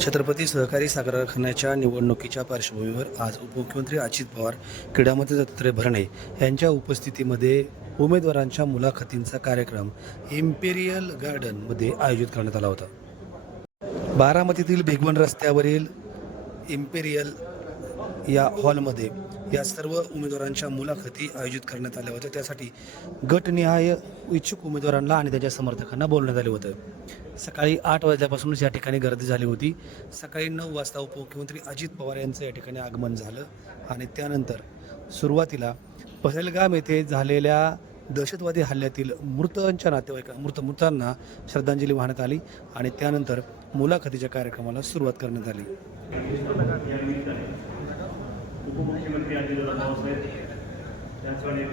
छत्रपती सहकारी साखर कारखान्याच्या निवडणुकीच्या पार्श्वभूमीवर आज उपमुख्यमंत्री अजित पवार क्रीडामंत्री दत्तात्रय भरणे यांच्या उपस्थितीमध्ये उमेदवारांच्या मुलाखतींचा कार्यक्रम इम्पेरियल गार्डनमध्ये आयोजित करण्यात आला होता. बारामतीतील भिगवण रस्त्यावरील इम्पेरियल या हॉलमध्ये या सर्व उमेदवारांच्या मुलाखती आयोजित करण्यात आल्या होत्या. त्यासाठी गटनिहाय इच्छुक उमेदवारांना आणि त्याच्या समर्थकांना बोलण्यात आलं होतं. सकाळी आठ वाजल्यापासूनच या ठिकाणी गर्दी झाली होती. सकाळी नऊ वाजता उपमुख्यमंत्री अजित पवार यांचं या ठिकाणी आगमन झालं आणि त्यानंतर सुरुवातीला पहलगाम येथे झालेल्या दहशतवादी हल्ल्यातील मृतांच्या नातेवाईका मृत मृतांना श्रद्धांजली वाहण्यात आली आणि त्यानंतर मुलाखतीच्या कार्यक्रमाला सुरुवात करण्यात आली. उपमुख्यमंत्री अजितदादा साहेब त्याचवेळी